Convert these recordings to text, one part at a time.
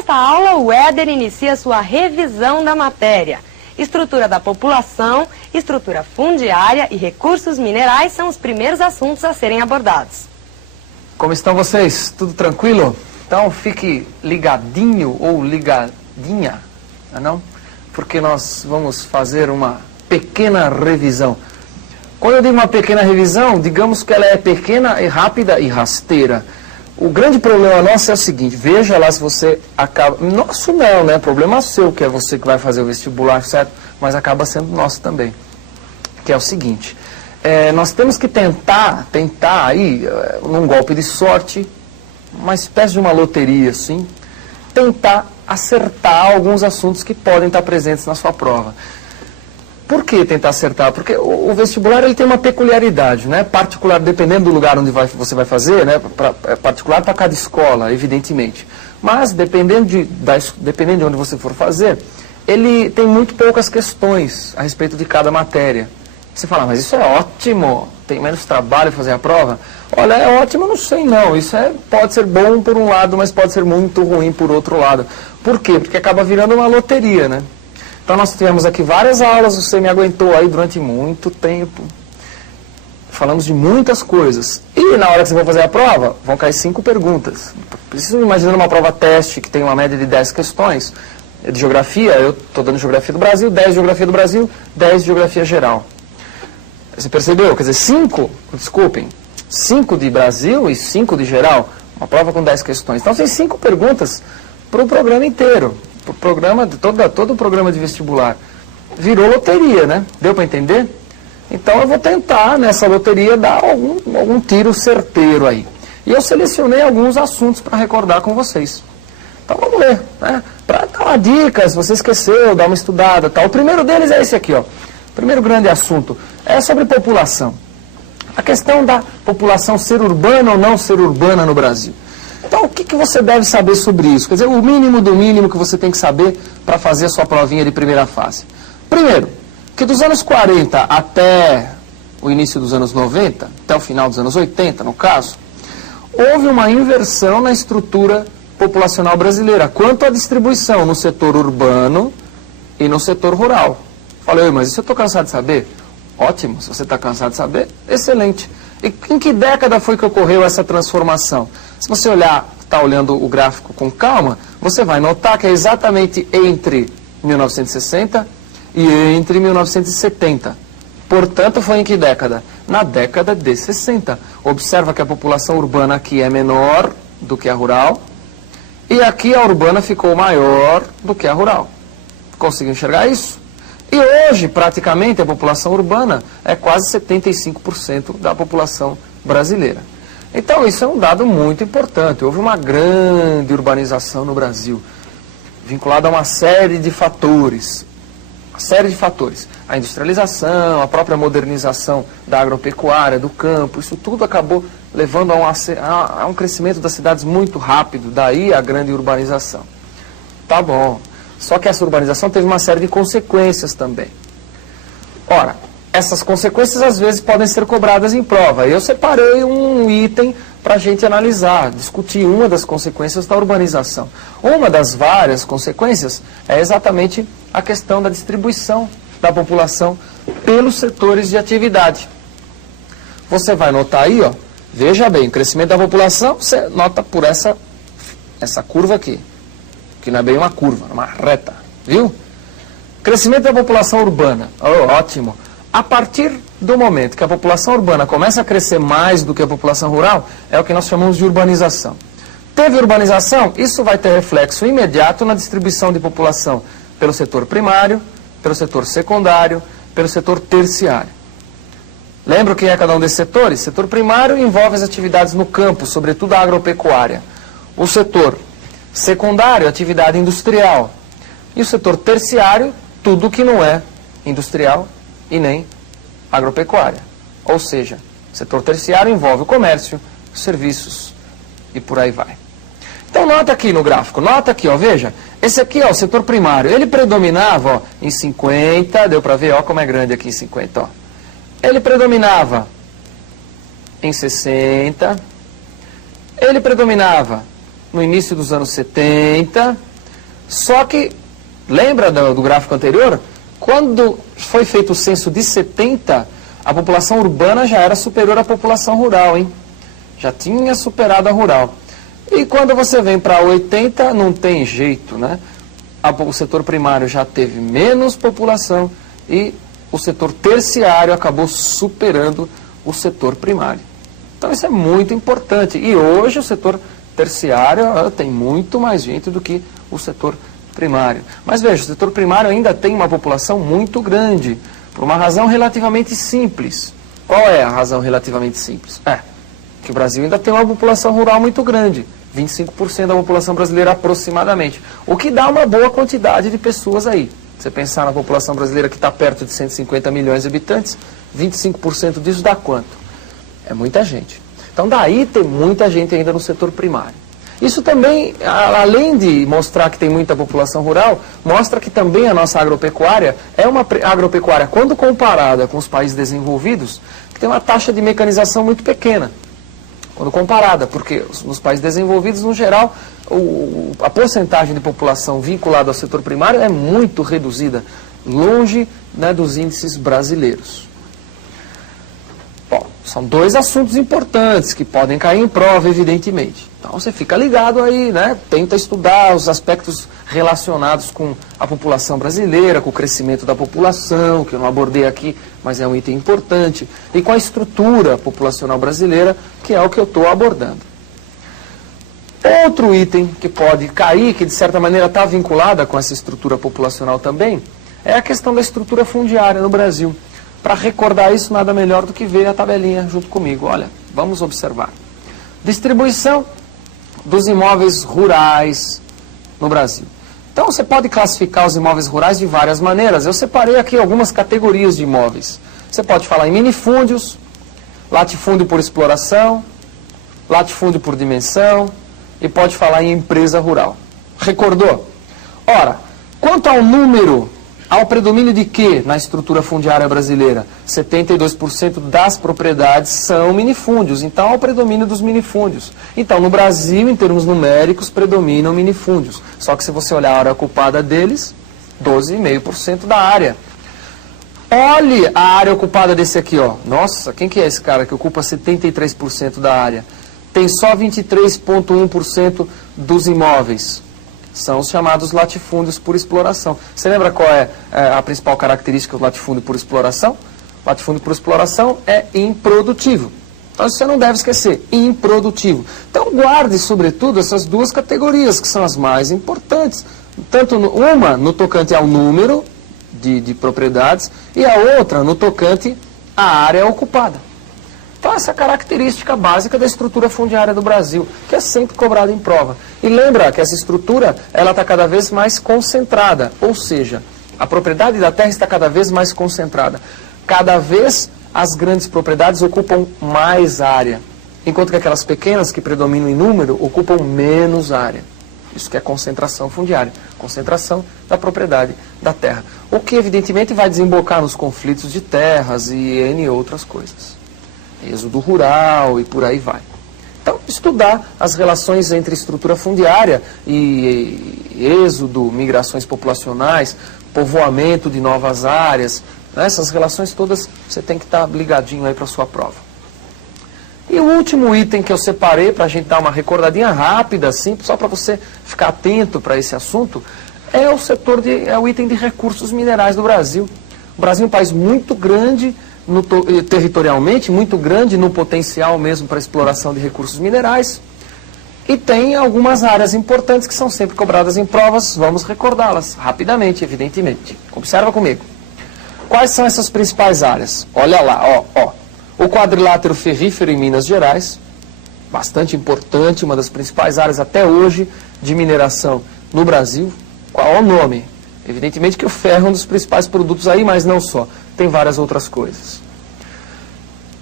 Nesta aula, o Éder inicia sua revisão da matéria. Estrutura da população, estrutura fundiária e recursos minerais são os primeiros assuntos a serem abordados. Como estão vocês? Tudo tranquilo? Então fique ligadinho ou ligadinha, não? Porque nós vamos fazer uma pequena revisão. Quando eu digo uma pequena revisão, digamos que ela é pequena e rápida e rasteira. O grande problema nosso é o seguinte, veja lá se você acaba... Nosso não, né? Problema seu, que é você que vai fazer o vestibular, certo? Mas acaba sendo nosso também. Que é o seguinte, nós temos que tentar aí, num golpe de sorte, uma espécie de uma loteria, assim, tentar acertar alguns assuntos que podem estar presentes na sua prova. Por que tentar acertar? Porque o vestibular ele tem uma peculiaridade, né? Particular, dependendo do lugar onde você vai fazer, né? Particular para cada escola, evidentemente. Mas, dependendo de onde você for fazer, ele tem muito poucas questões a respeito de cada matéria. Você fala, mas isso é ótimo, tem menos trabalho fazer a prova? Olha, é ótimo, não sei não. Isso pode ser bom por um lado, mas pode ser muito ruim por outro lado. Por quê? Porque acaba virando uma loteria, né? Então nós tivemos aqui várias aulas, você me aguentou aí durante muito tempo. Falamos de muitas coisas. E na hora que você for fazer a prova, vão cair 5 perguntas. Preciso imaginar uma prova teste que tem uma média de 10 questões. De geografia, eu estou dando geografia do Brasil, 10 de geografia do Brasil, 10 de geografia geral. Você percebeu? Quer dizer, 5 de Brasil e 5 de geral. Uma prova com 10 questões. Então tem 5 perguntas para o programa inteiro. O programa, todo o programa de vestibular virou loteria, né? Deu para entender? Então eu vou tentar nessa loteria dar algum tiro certeiro aí. E eu selecionei alguns assuntos para recordar com vocês. Então vamos ler, né? Para dar uma dica, se você esqueceu, dar uma estudada, tal. O primeiro deles é esse aqui, ó. O primeiro grande assunto é sobre população. A questão da população ser urbana ou não ser urbana no Brasil. Então, o que você deve saber sobre isso? Quer dizer, o mínimo do mínimo que você tem que saber para fazer a sua provinha de primeira fase. Primeiro, que dos anos 40 até o início dos anos 90, até o final dos anos 80, no caso, houve uma inversão na estrutura populacional brasileira, quanto à distribuição no setor urbano e no setor rural. Falei, mas isso eu estou cansado de saber? Ótimo, se você está cansado de saber, excelente. E em que década foi que ocorreu essa transformação? Se você está olhando o gráfico com calma, você vai notar que é exatamente entre 1960 e entre 1970. Portanto, foi em que década? Na década de 60. Observa que a população urbana aqui é menor do que a rural, e aqui a urbana ficou maior do que a rural. Conseguiu enxergar isso? E hoje, praticamente, a população urbana é quase 75% da população brasileira. Então, isso é um dado muito importante. Houve uma grande urbanização no Brasil, vinculada a uma série de fatores. A industrialização, a própria modernização da agropecuária, do campo, isso tudo acabou levando a um crescimento das cidades muito rápido, daí a grande urbanização. Tá bom. Só que essa urbanização teve uma série de consequências também. Ora, essas consequências às vezes podem ser cobradas em prova. Eu separei um item para a gente analisar, discutir uma das consequências da urbanização. Uma das várias consequências é exatamente a questão da distribuição da população pelos setores de atividade. Você vai notar aí, ó, veja bem, o crescimento da população, você nota por essa curva aqui. Que não é bem uma curva, é uma reta, viu? Crescimento da população urbana, ótimo. A partir do momento que a população urbana começa a crescer mais do que a população rural, é o que nós chamamos de urbanização. Teve urbanização, isso vai ter reflexo imediato na distribuição de população pelo setor primário, pelo setor secundário, pelo setor terciário. Lembra o que é cada um desses setores? Setor primário envolve as atividades no campo, sobretudo a agropecuária. O setor secundário, atividade industrial. E o setor terciário, tudo que não é industrial e nem agropecuária. Ou seja, o setor terciário envolve o comércio, os serviços e por aí vai. Então nota aqui no gráfico, nota aqui, ó, veja, esse aqui, ó, o setor primário, ele predominava, ó, em 50, deu para ver, ó, como é grande aqui em 50, ó. Ele predominava em 60, ele predominava no início dos anos 70, Só que, lembra do gráfico anterior? Quando foi feito o censo de 70, a população urbana já era superior à população rural, hein? Já tinha superado a rural. E quando você vem para 80, não tem jeito, né? O setor primário já teve menos população e o setor terciário acabou superando o setor primário. Então isso é muito importante. E hoje o setor terciário tem muito mais gente do que o setor primário. Mas veja, o setor primário ainda tem uma população muito grande, por uma razão relativamente simples. Qual é a razão relativamente simples? Que o Brasil ainda tem uma população rural muito grande. 25% da população brasileira aproximadamente, o que dá uma boa quantidade de pessoas aí. Você pensar na população brasileira que está perto de 150 milhões de habitantes, 25% disso dá quanto? É muita gente. Então daí tem muita gente ainda no setor primário. Isso também, além de mostrar que tem muita população rural, mostra que também a nossa agropecuária é uma agropecuária, quando comparada com os países desenvolvidos, que tem uma taxa de mecanização muito pequena. Quando comparada, porque nos países desenvolvidos, no geral, a porcentagem de população vinculada ao setor primário é muito reduzida, longe, né, dos índices brasileiros. Bom, são dois assuntos importantes que podem cair em prova, evidentemente. Então você fica ligado aí, né, tenta estudar os aspectos relacionados com a população brasileira, com o crescimento da população, que eu não abordei aqui, mas é um item importante, e com a estrutura populacional brasileira, que é o que eu estou abordando. Outro item que pode cair, que de certa maneira está vinculada com essa estrutura populacional também, é a questão da estrutura fundiária no Brasil. Para recordar isso, nada melhor do que ver a tabelinha junto comigo. Olha, vamos observar. Distribuição dos imóveis rurais no Brasil. Então você pode classificar os imóveis rurais de várias maneiras. Eu separei aqui algumas categorias de imóveis. Você pode falar em minifúndios, latifúndio por exploração, latifúndio por dimensão e pode falar em empresa rural. Recordou? Ora, quanto ao número, ao predomínio de quê na estrutura fundiária brasileira? 72% das propriedades são minifúndios, então há o predomínio dos minifúndios. Então, no Brasil, em termos numéricos, predominam minifúndios. Só que se você olhar a área ocupada deles, 12,5% da área. Olhe a área ocupada desse aqui, ó. Nossa, quem que é esse cara que ocupa 73% da área? Tem só 23,1% dos imóveis. São os chamados latifúndios por exploração. Você lembra qual é a principal característica do latifúndio por exploração? O latifúndio por exploração é improdutivo. Então você não deve esquecer, improdutivo. Então guarde, sobretudo, essas duas categorias, que são as mais importantes. Tanto uma no tocante ao número de propriedades e a outra no tocante à área ocupada. Então essa é a característica básica da estrutura fundiária do Brasil, que é sempre cobrada em prova. E lembra que essa estrutura ela está cada vez mais concentrada, ou seja, a propriedade da terra está cada vez mais concentrada. Cada vez as grandes propriedades ocupam mais área, enquanto que aquelas pequenas que predominam em número ocupam menos área. Isso que é concentração fundiária, concentração da propriedade da terra. O que evidentemente vai desembocar nos conflitos de terras e N outras coisas. Êxodo rural e por aí vai. Então, estudar as relações entre estrutura fundiária e êxodo, migrações populacionais, povoamento de novas áreas, né? Essas relações todas você tem que estar ligadinho aí para a sua prova. E o último item que eu separei para a gente dar uma recordadinha rápida, assim, só para você ficar atento para esse assunto, é o item de recursos minerais do Brasil. O Brasil é um país muito grande, territorialmente, muito grande no potencial mesmo para exploração de recursos minerais. E tem algumas áreas importantes que são sempre cobradas em provas, vamos recordá-las rapidamente, evidentemente. Observa comigo. Quais são essas principais áreas? Olha lá, ó. O quadrilátero ferrífero em Minas Gerais, bastante importante, uma das principais áreas até hoje de mineração no Brasil. Qual é o nome? Evidentemente que o ferro é um dos principais produtos aí, mas não só. Tem várias outras coisas.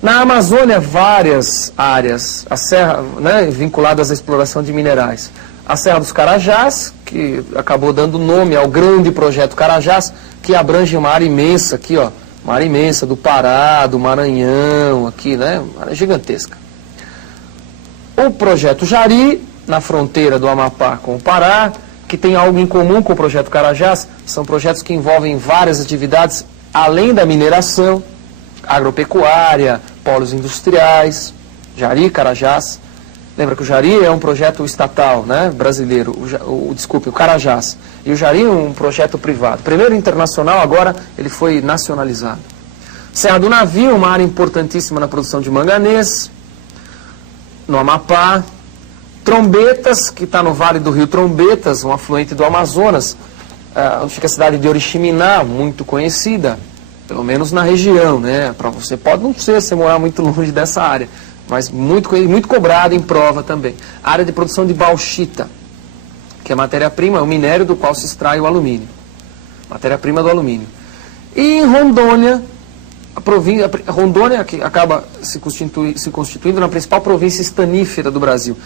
Na Amazônia, várias áreas, a serra, né, vinculadas à exploração de minerais. A Serra dos Carajás, que acabou dando nome ao grande projeto Carajás, que abrange uma área imensa aqui, ó, uma área imensa do Pará, do Maranhão, aqui, né, uma área gigantesca. O projeto Jari, na fronteira do Amapá com o Pará, que tem algo em comum com o projeto Carajás, são projetos que envolvem várias atividades, além da mineração, agropecuária, polos industriais, Jari, Carajás. Lembra que o Jari é um projeto estatal, né, brasileiro, o Carajás. E o Jari é um projeto privado. Primeiro internacional, agora ele foi nacionalizado. Serra do Navio, uma área importantíssima na produção de manganês, no Amapá. Trombetas, que está no Vale do Rio Trombetas, um afluente do Amazonas, onde fica a cidade de Oriximiná, muito conhecida, pelo menos na região, né? Para você pode não ser, você morar muito longe dessa área, mas muito cobrada em prova também. A área de produção de bauxita, que é matéria-prima, é o minério do qual se extrai o alumínio. Matéria-prima do alumínio. E em Rondônia, Rondônia que acaba se constituindo na principal província estanífera do Brasil.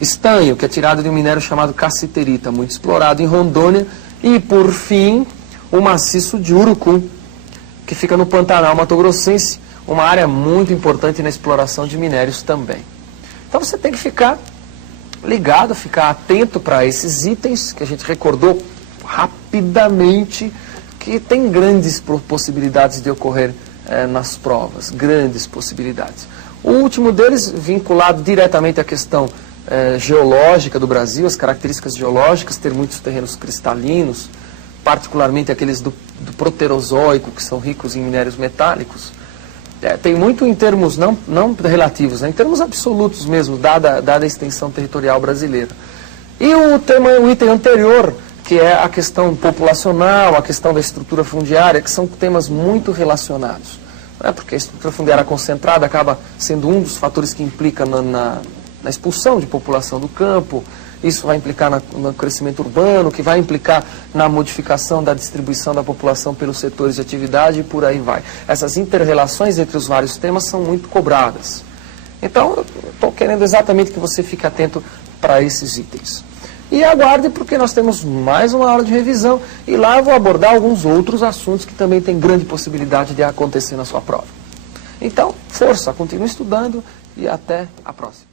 Estanho, que é tirado de um minério chamado cassiterita, muito explorado em Rondônia. E, por fim, o maciço de Urucum, que fica no Pantanal Mato-Grossense, uma área muito importante na exploração de minérios também. Então você tem que ficar ligado, ficar atento para esses itens que a gente recordou rapidamente, que tem grandes possibilidades de ocorrer nas provas, grandes possibilidades. O último deles, vinculado diretamente à questão geológica do Brasil, as características geológicas, ter muitos terrenos cristalinos, particularmente aqueles do Proterozoico, que são ricos em minérios metálicos. Tem muito em termos não relativos, né, em termos absolutos mesmo, dada a extensão territorial brasileira. E o item anterior, que é a questão populacional, a questão da estrutura fundiária, que são temas muito relacionados. Porque a estrutura fundiária concentrada acaba sendo um dos fatores que implica na expulsão de população do campo. Isso vai implicar no crescimento urbano, que vai implicar na modificação da distribuição da população pelos setores de atividade e por aí vai. Essas inter-relações entre os vários temas são muito cobradas. Então, eu estou querendo exatamente que você fique atento para esses itens. E aguarde, porque nós temos mais uma aula de revisão e lá eu vou abordar alguns outros assuntos que também têm grande possibilidade de acontecer na sua prova. Então, força, continue estudando e até a próxima.